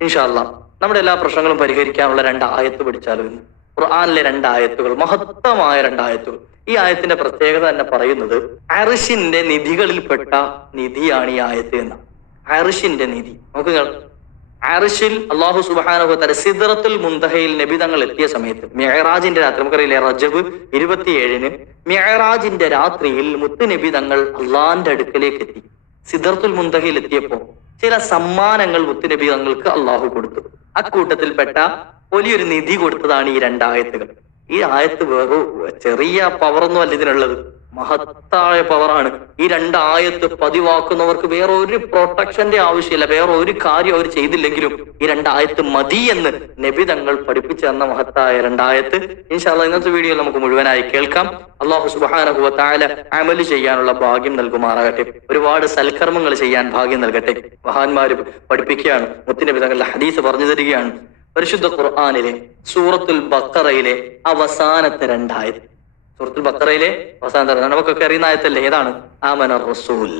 ഇൻഷാല്ല നമ്മുടെ എല്ലാ പ്രശ്നങ്ങളും പരിഹരിക്കാനുള്ള രണ്ട് ആയത്ത് പിടിച്ചാലും ഇന്ന് ഖുർആനിലെ രണ്ട് ആയത്തുകൾ മഹത്തമായ രണ്ട് ആയത്തുകൾ. ഈ ആയത്തിന്റെ പ്രത്യേകത തന്നെ പറയുന്നത് അറിഷിന്റെ നിധികളിൽപ്പെട്ട നിധിയാണ് ഈ ആയത്ത് എന്ന അറിഷിന്റെ നിധി. നമുക്ക് അറിഷിൽ അള്ളാഹു സുബാനുഭവത്തര സിദ്റത്തുൽ മുന്തഹയിൽ നബി തങ്ങൾ എത്തിയ സമയത്ത് മെഹറാജിന്റെ രാത്രി നമുക്കറിയില്ലേ റജബ് ഇരുപത്തിയേഴിന് മെഹറാജിന്റെ രാത്രിയിൽ മുത്ത് നബി തങ്ങൾ അള്ളാന്റെ അടുക്കലേക്ക് എത്തി. സിദ്റത്തുൽ മുന്തഹയിൽ എത്തിയപ്പോ ചില സമ്മാനങ്ങൾ മുത്തുനബി തങ്ങൾക്ക് അള്ളാഹു കൊടുത്തു. അക്കൂട്ടത്തിൽപ്പെട്ട വലിയൊരു നിധി കൊടുത്തതാണ് ഈ രണ്ടായത്തുകൾ ഈ ആയത്ത് വെറു ചെറിയ പവറൊന്നും അല്ല ഇതിനുള്ളത് മഹത്തായ പവറാണ് ഈ രണ്ട് ആയത്ത് പതിവാക്കുന്നവർക്ക് വേറെ ഒരു പ്രൊട്ടക്ഷന്റെ ആവശ്യമില്ല. വേറെ ഒരു കാര്യം അവർ ചെയ്തില്ലെങ്കിലും ഈ രണ്ടായത്ത് മതി എന്ന് നബി തങ്ങൾ പഠിപ്പിച്ചു തന്ന മഹത്തായ രണ്ടായത്ത് ഇൻഷാല്ല ഇന്നത്തെ വീഡിയോ നമുക്ക് മുഴുവനായി കേൾക്കാം. അള്ളാഹു സുബാനഹുവ താല അമൽ ചെയ്യാനുള്ള ഭാഗ്യം നൽകുമാറാകട്ടെ. ഒരുപാട് സൽക്കർമ്മങ്ങൾ ചെയ്യാൻ ഭാഗ്യം നൽകട്ടെ. മഹാന്മാര് പഠിപ്പിക്കുകയാണ്. മുത്തുനബി തങ്ങളുടെ ഹദീസ് പറഞ്ഞു തരികയാണ്. പരിശുദ്ധ ഖുർആാനിലെ സൂറത്തുൽ ബക്കറയിലെ അവസാനത്തെ രണ്ടായത് സൂറത്തുൽ ബക്കറയിലെ അവസാനത്തെ രണ്ടായത്. നമുക്കൊക്കെ അറിയുന്ന ആയത്തല്ലേ ഏതാണ് ആമന റസൂൽ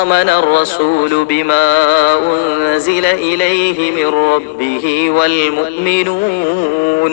آمن الرسول بما أنزل إليه من ربه والمؤمنون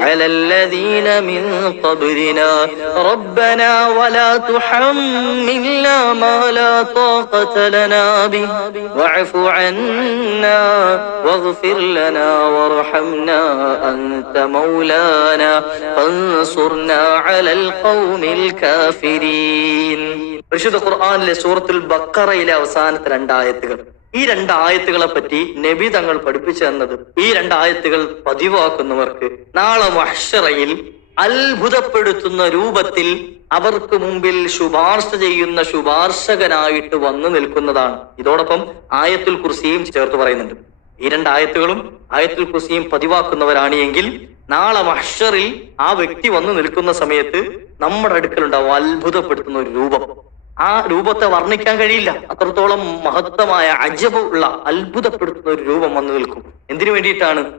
على الذين من قبلنا ربنا ولا تحملنا ما لا طاقة لنا به واعف عنا واغفر لنا وارحمنا أنت مولانا فانصرنا على القوم الكافرين പരിശുദ്ധ ഖുർആനിലെ സൂറത്തുൽ ബക്കറയിലെ അവസാനത്തെ രണ്ടായത്തുകൾ ഈ രണ്ടായത്തുകളെ പറ്റി നബി തങ്ങൾ പഠിപ്പിച്ചു തന്നത് ഈ രണ്ടായത്തുകൾ പതിവാക്കുന്നവർക്ക് നാളെ വഷറയിൽ അത്ഭുതപ്പെടുത്തുന്ന രൂപത്തിൽ അവർക്ക് മുമ്പിൽ ശുപാർശ ചെയ്യുന്ന ശുപാർശകനായിട്ട് വന്നു നിൽക്കുന്നതാണ്. ഇതോടൊപ്പം ആയത്തുൽ കുർസിയും ചേർത്ത് പറയുന്നുണ്ട്. ഈ രണ്ടായത്തുകളും ആയത്തുൽ കുർസിയും പതിവാക്കുന്നവരാണ് എങ്കിൽ നാളെ മഷറിൽ ആ വ്യക്തി വന്നു നിൽക്കുന്ന സമയത്ത് നമ്മുടെ അടുക്കലുണ്ടാവും അത്ഭുതപ്പെടുത്തുന്ന ഒരു രൂപം. ആ രൂപത്തെ വർണിക്കാൻ കഴിയില്ല. അത്രത്തോളം മഹത്തമായ അജബ് ഉള്ള അത്ഭുതപ്പെടുത്തുന്ന ഒരു രൂപം വന്നു നിൽക്കും. എന്തിനു വേണ്ടിയിട്ടാണ്?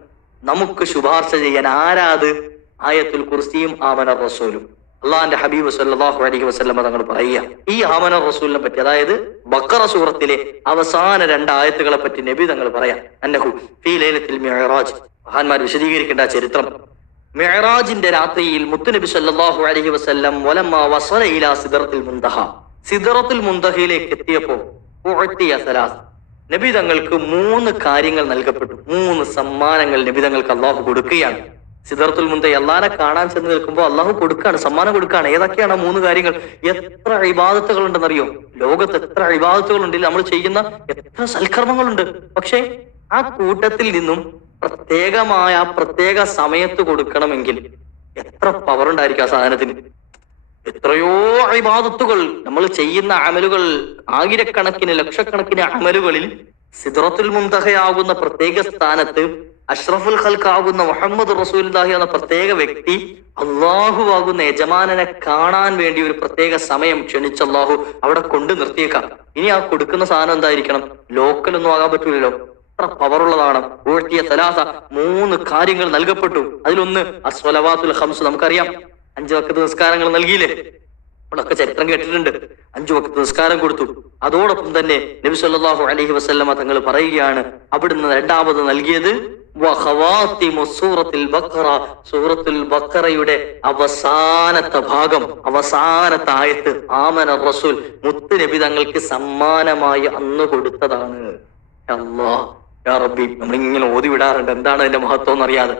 നമുക്ക് ശുപാർശ ചെയ്യാൻ ആരാത്? ആയത്തുൽ കുർസിയും ആമന റസൂലും. അള്ളാന്റെ ഹബീബ് സല്ലല്ലാഹു അലൈഹി വസല്ലമ തങ്ങൾ പറയുക ഈ ആമന റസൂലിനെ പറ്റി അതായത് ബക്കറ സൂറത്തിലെ അവസാന രണ്ട് ആയത്തുകളെ പറ്റി നബി തങ്ങൾ പറയാം. അന്നഹു ഫീ ലൈലത്തിൽ മിഅ്റാജ്. മഹാന്മാർ വിശദീകരിക്കേണ്ട ചരിത്രം. മിഹറാജിന്റെ രാത്രിയിൽ മുത്തുനബി സല്ലാഹു അലഹി വസല്ലം വലമ്മ വസല ഇലാ സിദ്റത്തിൽ മുന്തഹ സിദ്റത്തുൽ മുന്തഹയിലേക്ക് എത്തിയപ്പോൾ നബി തങ്ങൾക്ക് മൂന്ന് കാര്യങ്ങൾ നൽകപ്പെട്ടു. മൂന്ന് സമ്മാനങ്ങൾ നബി തങ്ങൾക്ക് അള്ളാഹു കൊടുക്കുകയാണ്. സിദറത്തുൽ മുന്തൈ അള്ളാനെ കാണാൻ ചെന്ന് നിൽക്കുമ്പോൾ അള്ളാഹു കൊടുക്കാണ് സമ്മാനം കൊടുക്കാണ്. ഏതൊക്കെയാണ് മൂന്ന് കാര്യങ്ങൾ? എത്ര അഭിബാധത്തുകൾ ഉണ്ടെന്നറിയോ ലോകത്ത് എത്ര അഭിബാധത്തുകൾ ഉണ്ട് നമ്മൾ ചെയ്യുന്ന എത്ര സൽക്കർമ്മങ്ങളുണ്ട്. പക്ഷേ ആ കൂട്ടത്തിൽ നിന്നും പ്രത്യേകമായ പ്രത്യേക സമയത്ത് കൊടുക്കണമെങ്കിൽ എത്ര പവർ ഉണ്ടായിരിക്കും ആ സാധനത്തിന്? എത്രയോ ഇബാദത്തുകൾ നമ്മൾ ചെയ്യുന്ന അമലുകൾ ആയിരക്കണക്കിന് ലക്ഷക്കണക്കിന് അമലുകളിൽ സിദ്റത്തുൽ മുന്തഹയാകുന്ന പ്രത്യേക സ്ഥാനത്ത് അഷ്റഫുൽ ഖൽക്കാകുന്ന മുഹമ്മദ് റസൂൽദാഹി എന്ന പ്രത്യേക വ്യക്തി അള്ളാഹുവാകുന്ന യജമാനനെ കാണാൻ വേണ്ടി ഒരു പ്രത്യേക സമയം ക്ഷണിച്ച അള്ളാഹു അവിടെ കൊണ്ടു നിർത്തിയേക്കാം. ഇനി ആ കൊടുക്കുന്ന സാധനം എന്തായിരിക്കണം? ലോക്കൽ ഒന്നും ആകാൻ പറ്റൂലല്ലോ. അത്ര പവറുള്ളതാണ് ഊഴ്ത്തിയ തലാസ മൂന്ന് കാര്യങ്ങൾ നൽകപ്പെട്ടു. അതിലൊന്ന് അസ്വലവാത്തുൽ ഹംസ് നമുക്കറിയാം. അഞ്ചു വക്കത്ത് നിസ്കാരങ്ങൾ നൽകിയില്ലേ? നമ്മളൊക്കെ ചരിത്രം കേട്ടിട്ടുണ്ട്. അഞ്ചു വക്കത്ത് നിസ്കാരം കൊടുത്തു. അതോടൊപ്പം തന്നെ നബി സല്ലല്ലാഹു അലൈഹി വസല്ലമ തങ്ങൾ പറയുകയാണ് അവിടുന്ന് രണ്ടാമത് നൽകിയത് സൂറത്തുൽ സൂറത്തുൽ ബഖറയുടെ അവസാനത്തെ ഭാഗം അവസാനത്തെ ആയത്ത്. ആമന റസൂൽ മുത്ത് നബി തങ്ങൾക്ക് സമ്മാനമായി അന്ന് കൊടുത്തതാണ്. യാ റബ്ബി നമ്മളിങ്ങനെ ഓതി വിടാറുണ്ട്. എന്താണ് അതിന്റെ മഹത്വം എന്നറിയാതെ.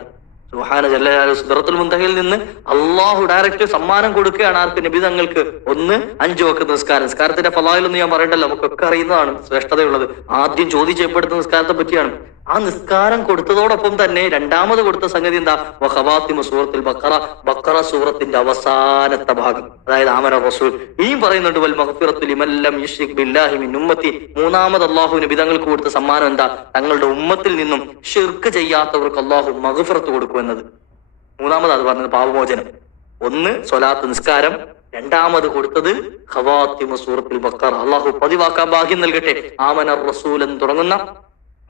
സുഹാന ജല്ലാലു സുദറത്തുൽ മുന്തഹയിൽ നിന്ന് അള്ളാഹു ഡയറക്റ്റ് സമ്മാനം കൊടുക്കുകയാണ് ആർക്ക്? നബി തങ്ങൾക്ക്. ഒന്ന് അഞ്ചു വക്ക് നിസ്കാരം. നിസ്കാരത്തിന്റെ ഫലായിലൊന്നും ഞാൻ പറയണ്ടല്ലോ നമുക്കൊക്കെ അറിയുന്നതാണ് ശ്രേഷ്ഠതയുള്ളത്. ആദ്യം ചോദ്യം ചെയ്യപ്പെടുന്ന നിസ്കാരത്തെ പറ്റിയാണ് ആ നിസ്കാരം കൊടുത്തതോടൊപ്പം തന്നെ രണ്ടാമത് കൊടുത്ത സംഗതി എന്താ? വഹവാത്തിമ സൂറത്തിൽ ബക്കറ ബക്കറ സൂറത്തിന്റെ അവസാനത്തെ ഭാഗം. അതായത് ആമര റസൂൽ. ഇനിയും പറയുന്നുണ്ട് വൽ മഗ്ഫിറത്തുൽ ലിമല്ലം യുശ്രിക് ബില്ലാഹി മിൻ ഉമ്മത്തി. മൂന്നാമത് അള്ളാഹുവിന് വിധങ്ങൾക്ക് കൊടുത്ത സമ്മാനം എന്താ? തങ്ങളുടെ ഉമ്മത്തിൽ നിന്നും ഷിർക്ക് ചെയ്യാത്തവർക്ക് അള്ളാഹു മഗ്ഫിറത്ത് കൊടുക്കുമെന്നത് മൂന്നാമത് അത് പറഞ്ഞത് പാപമോചനം ഒന്ന് സ്വലാത്ത് നിസ്കാരം. രണ്ടാമത് കൊടുത്തത് ഖവാത്തിമ സൂറത്തിൽ ബക്കറ അള്ളാഹു പതിവാക്കാൻ ഭാഗ്യം നൽകട്ടെ. ആമന റസൂൽ എന്ന് തുടങ്ങുന്ന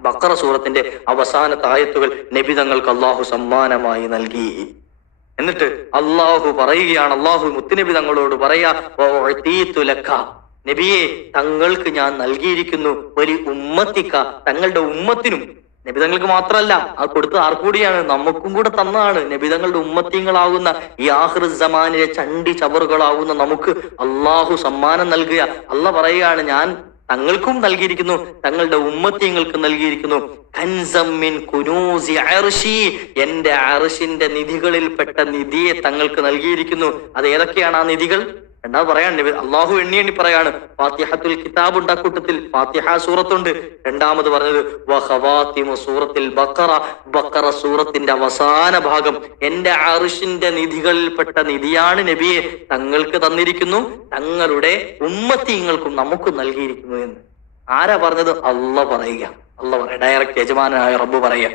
ബക്കറ സൂറത്തിന്റെ അവസാന തായത്തുകൾ നബി തങ്ങൾക്ക് അള്ളാഹു സമ്മാനമായി നൽകി. എന്നിട്ട് അള്ളാഹു പറയുകയാണ് അള്ളാഹു മുത്തുനബി തങ്ങളോട് പറയാ. നബിയെ തങ്ങൾക്ക് ഞാൻ നൽകിയിരിക്കുന്നു ഒരു ഉമ്മത്തിക്ക തങ്ങളുടെ ഉമ്മത്തിനും. നബിതങ്ങൾക്ക് മാത്രമല്ല ആ കൊടുത്ത ആർക്കൂടിയാണ് നമുക്കും കൂടെ തന്നതാണ് നബിതങ്ങളുടെ ഉമ്മത്തിങ്ങളാകുന്ന ഈ ആഹൃ സമാനിലെ ചണ്ടി ചവറുകളാകുന്ന നമുക്ക് അള്ളാഹു സമ്മാനം നൽകുക. അല്ല പറയുകയാണ് ഞാൻ തങ്ങൾക്കും നൽകിയിരിക്കുന്നു തങ്ങളുടെ ഉമ്മത്തിങ്ങൾക്ക് നൽകിയിരിക്കുന്നു. കൻസമ്മിൻ കുനൂസി അർഷി എന്റെ അർഷിന്റെ നിധികളിൽപ്പെട്ട നിധിയെ തങ്ങൾക്ക് നൽകിയിരിക്കുന്നു. അത് ഏതൊക്കെയാണ് ആ നിധികൾ? രണ്ടാമത് പറയാണ് അള്ളാഹു എണ്ണി എണ്ണി പറയാണ്. ഫാത്തിഹത്തുൽ കിതാബ് ഉണ്ട് അക്കൂട്ടത്തിൽ ഫാത്തിഹ സൂറത്തുണ്ട്. രണ്ടാമത് പറഞ്ഞത് വഹവാത്തിമു സൂറത്തിൽ ബക്കറ ബക്കറ സൂറത്തിന്റെ അവസാന ഭാഗം. എന്റെ നിധികളിൽ നിധികളിൽപ്പെട്ട നിധിയാണ് നബിയെ തങ്ങൾക്ക് തന്നിരിക്കുന്നു. തങ്ങളുടെ ഉമ്മത്തിങ്ങൾക്കും നമുക്ക് നൽകിയിരിക്കുന്നു എന്ന്. ആരാ പറഞ്ഞത്? അല്ല പറയുക. അല്ല പറയുക ഡയറക്റ്റ് യജമാനായ റബ്ബ് പറയുക.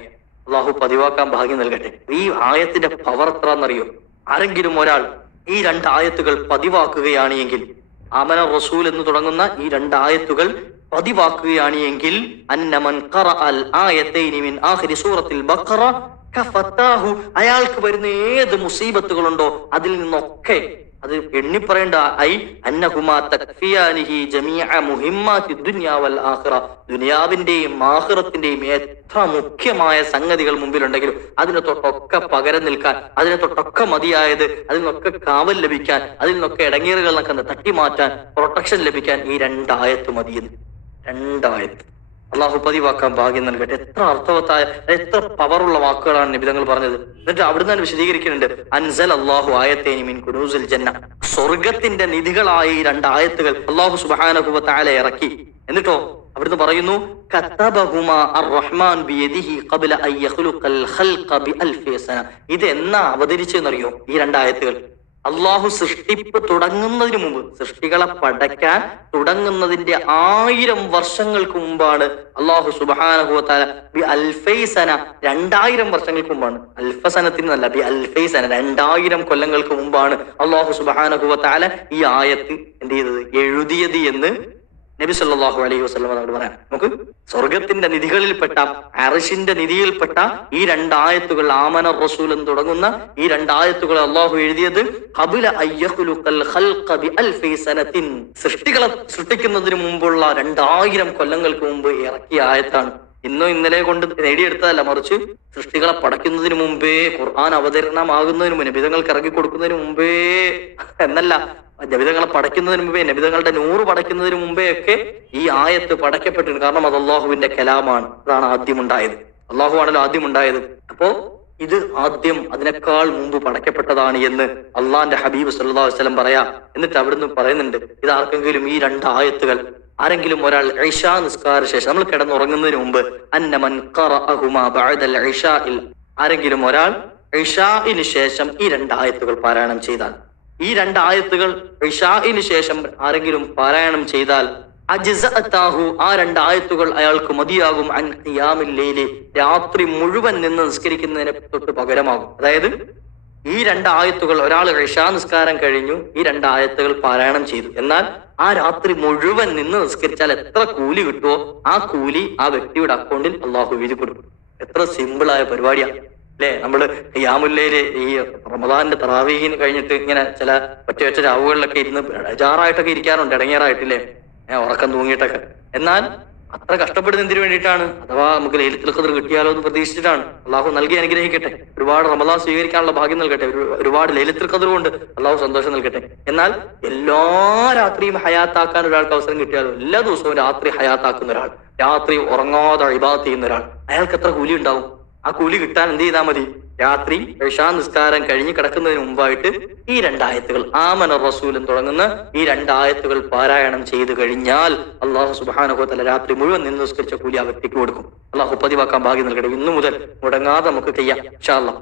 അള്ളാഹു പതിവാക്കാൻ ഭാഗ്യം നൽകട്ടെ. ഈ ആയത്തിന്റെ പവർ എത്ര എന്നറിയോ ആരെങ്കിലും ഒരാൾ ഈ രണ്ട് ആയത്തുകൾ പതിവാക്കുകയാണ് എങ്കിൽ അമന റസൂൽ എന്ന് തുടങ്ങുന്ന ഈ രണ്ട് ആയത്തുകൾ പതിവാക്കുകയാണ് എങ്കിൽ അന്നമൻ സൂറത്തിൽ അയാൾക്ക് വരുന്ന ഏത് മുസീബത്തുകളുണ്ടോ അതിൽ നിന്നൊക്കെ അത് എണ്ണിപ്പറയേണ്ട ഐ അന്നഹുമാ തക്ഫിയാനിഹി ജമീഅ മുഹിമ്മാത്തി ദുനിയാ വൽ ആഖിറ. ദുനിയാവിന്റെയും ആഖിറത്തിന്റെയും എത്ര മുഖ്യമായ സംഗതികൾ മുമ്പിലുണ്ടെങ്കിലും അതിനെ തൊട്ടൊക്കെ പകരം നിൽക്കാൻ അതിനെ തൊട്ടൊക്കെ മതിയായത് അതിൽ നിന്നൊക്കെ കാവൽ ലഭിക്കാൻ അതിൽ നിന്നൊക്കെ ഇടങ്ങേറുകൾ നിൽക്കുന്ന തട്ടിമാറ്റാൻ പ്രൊട്ടക്ഷൻ ലഭിക്കാൻ ഈ രണ്ടായത്ത് മതിയെന്ന്. രണ്ടായത്ത്. അള്ളാഹു പതിവാക്കാൻ ഭാഗ്യം നൽകട്ടെ. എത്ര അർത്ഥവത്തായ എത്ര പവറുള്ള വാക്കുകളാണ് നിബിതങ്ങൾ പറഞ്ഞത്. എന്നിട്ട് അവിടുന്ന് തന്നെ വിശദീകരിക്കുന്നുണ്ട്. അൻസൽ അള്ളാഹു ആയത്തേനി മിൻ ജന്ന. സ്വർഗത്തിന്റെ നിധികളായ ഈ രണ്ട് ആയത്തുകൾ അള്ളാഹു സുബാനുഭവത്തായ ഇറക്കി. എന്നിട്ടോ അവിടുന്ന് പറയുന്നു ഇത് എന്നാ അവതരിച്ചെന്നറിയോ ഈ രണ്ടായത്തുകൾ അള്ളാഹു സൃഷ്ടിപ്പ് തുടങ്ങുന്നതിന് മുമ്പ് സൃഷ്ടികളെ പടയ്ക്കാൻ തുടങ്ങുന്നതിന്റെ ആയിരം വർഷങ്ങൾക്ക് മുമ്പാണ് അള്ളാഹു സുബാനഹുത്താല ബി അൽഫൈസന രണ്ടായിരം വർഷങ്ങൾക്ക് മുമ്പാണ്. അൽഫസനത്തിന് അല്ല ബി അൽഫൈസന രണ്ടായിരം കൊല്ലങ്ങൾക്ക് മുമ്പാണ് അള്ളാഹു സുബാനഹുവത്താല ഈ ആയത്ത് എന്ത് ചെയ്തത്? എഴുതിയത് എന്ന് നബി സല്ലല്ലാഹു അലൈഹി വസല്ലം നമ്മൾ പറയാം നമുക്ക് സ്വർഗത്തിന്റെ നിധികളിൽപ്പെട്ട അറിഷിന്റെ നിധിയിൽപ്പെട്ട ഈ രണ്ടായത്തുകൾ ആമന റസൂൽ എന്ന് തുടങ്ങുന്ന ഈ രണ്ടായത്തുകൾ അള്ളാഹു എഴുതിയത് സൃഷ്ടികളെ സൃഷ്ടിക്കുന്നതിന് മുമ്പുള്ള രണ്ടായിരം കൊല്ലങ്ങൾക്ക് മുമ്പ് ഇറക്കിയ ആയത്താണ്. ഇന്നോ ഇന്നലെ കൊണ്ട് നേടിയെടുത്തതല്ല മറിച്ച് സൃഷ്ടികളെ പടയ്ക്കുന്നതിന് മുമ്പേ ഖുർആൻ അവതരണമാകുന്നതിന് മുന്നേ നബിതങ്ങൾക്ക് ഇറക്കി കൊടുക്കുന്നതിന് മുമ്പേ എന്നല്ല നബിതങ്ങളെ പടയ്ക്കുന്നതിന് മുമ്പേ നബിതങ്ങളുടെ നൂറ് പടയ്ക്കുന്നതിന് മുമ്പേ ഒക്കെ ഈ ആയത്ത് പടയ്ക്കപ്പെട്ടിട്ടുണ്ട് കാരണം അത് അള്ളാഹുവിന്റെ കലാമാണ്. അതാണ് ആദ്യം ഉണ്ടായത് അള്ളാഹു ആണല്ലോ ആദ്യം ഉണ്ടായത് അപ്പോ ഇത് ആദ്യം അതിനേക്കാൾ മുമ്പ് പടയ്ക്കപ്പെട്ടതാണ് എന്ന് അള്ളാന്റെ ഹബീബ് സല്ലാ വസ്ലം പറയാ. എന്നിട്ട് അവിടുന്ന് പറയുന്നുണ്ട് ഇത് ആർക്കെങ്കിലും ഈ രണ്ട് ആയത്തുകൾ ആരെങ്കിലും ഒരാൾ ഐഷാ നിസ്കാര ശേഷം നമ്മൾ കിടന്നുറങ്ങുന്നതിന് മുമ്പ് അന്നമൻ ആരെങ്കിലും ഒരാൾ ഐഷാഇന് ശേഷം ഈ രണ്ട് ആയത്തുകൾ പാരായണം ചെയ്താൽ ഈ രണ്ടായത്തുകൾ ഇഷാഇന് ശേഷം ആരെങ്കിലും പാരായണം ചെയ്താൽ അജിസാഹു ആ രണ്ടായത്തുകൾ അയാൾക്ക് മതിയാകും. അൻ രാത്രി മുഴുവൻ നിന്ന് നിസ്കരിക്കുന്നതിനെ തൊട്ട് പകരമാകും. അതായത് ഈ രണ്ടായത്തുകൾ ഒരാൾ ഇഷാ നിസ്കാരം കഴിഞ്ഞു ഈ രണ്ടായത്തുകൾ പാരായണം ചെയ്തു. എന്നാൽ ആ രാത്രി മുഴുവൻ നിന്ന് നിസ്കരിച്ചാൽ എത്ര കൂലി കിട്ടുമോ ആ കൂലി ആ വ്യക്തിയുടെ അക്കൗണ്ടിൽ അള്ളാഹു എഴുതി കൊടുക്കും. എത്ര സിമ്പിളായ പരിപാടിയാണ് അല്ലെ? നമ്മൾ യാമുല്ലയിൽ ഈ റമദാന്റെ തറാവീഹിന് കഴിഞ്ഞിട്ട് ഇങ്ങനെ ചില ഒറ്റ ഒറ്റ രാവുകളിലൊക്കെ ഇരുന്ന് ജാറായിട്ടൊക്കെ ഇരിക്കാറുണ്ട് ഇടങ്ങേറായിട്ടില്ലേ? ഏഹ് ഉറക്കം തൂങ്ങിയിട്ടൊക്കെ. എന്നാൽ അത്ര കഷ്ടപ്പെടുന്ന എന്തിനു വേണ്ടിയിട്ടാണ്? അഥവാ നമുക്ക് ലൈലത്തുൽ ഖദർ കിട്ടിയാലോ എന്ന് പ്രതീക്ഷിച്ചിട്ടാണ്. അള്ളാഹു നൽകി അനുഗ്രഹിക്കട്ടെ. ഒരുപാട് റമദാൻ സ്വീകരിക്കാനുള്ള ഭാഗ്യം നൽകട്ടെ. ഒരു- ഒരുപാട് ലൈലത്തുൽ ഖദർ കൊണ്ട് അള്ളാഹു സന്തോഷം നൽകട്ടെ. എന്നാൽ എല്ലാ രാത്രിയും ഹയാത്താക്കാൻ ഒരാൾക്ക് അവസരം കിട്ടിയാലോ? എല്ലാ ദിവസവും രാത്രി ഹയാത്താക്കുന്ന ഒരാൾ. രാത്രി ഉറങ്ങാതെ ഇബാദത്ത് ചെയ്യുന്ന ഒരാൾ. അയാൾക്ക് എത്ര കൂലി ഉണ്ടാവും? ആ കൂലി കിട്ടാൻ എന്ത് ചെയ്താൽ മതി? രാത്രി ഇഷാ നിസ്കാരം കഴിഞ്ഞ് കിടക്കുന്നതിന് മുമ്പായിട്ട് ഈ രണ്ടായത്തുകൾ ആമന റസൂലും തുടങ്ങുന്ന ഈ രണ്ടായത്തുകൾ പാരായണം ചെയ്തു കഴിഞ്ഞാൽ അള്ളാഹു സുബാനുഭവത്തല രാത്രി മുഴുവൻ നിന്ന് നിസ്കരിച്ച കൂലി ആ വ്യക്തിക്ക് കൊടുക്കും. അള്ളാഹു പതിവാക്കാൻ ഭാഗ്യം നൽകട്ടെ. ഇന്നു മുതൽ മുടങ്ങാതെ നമുക്ക് ചെയ്യാം. അല്ലാ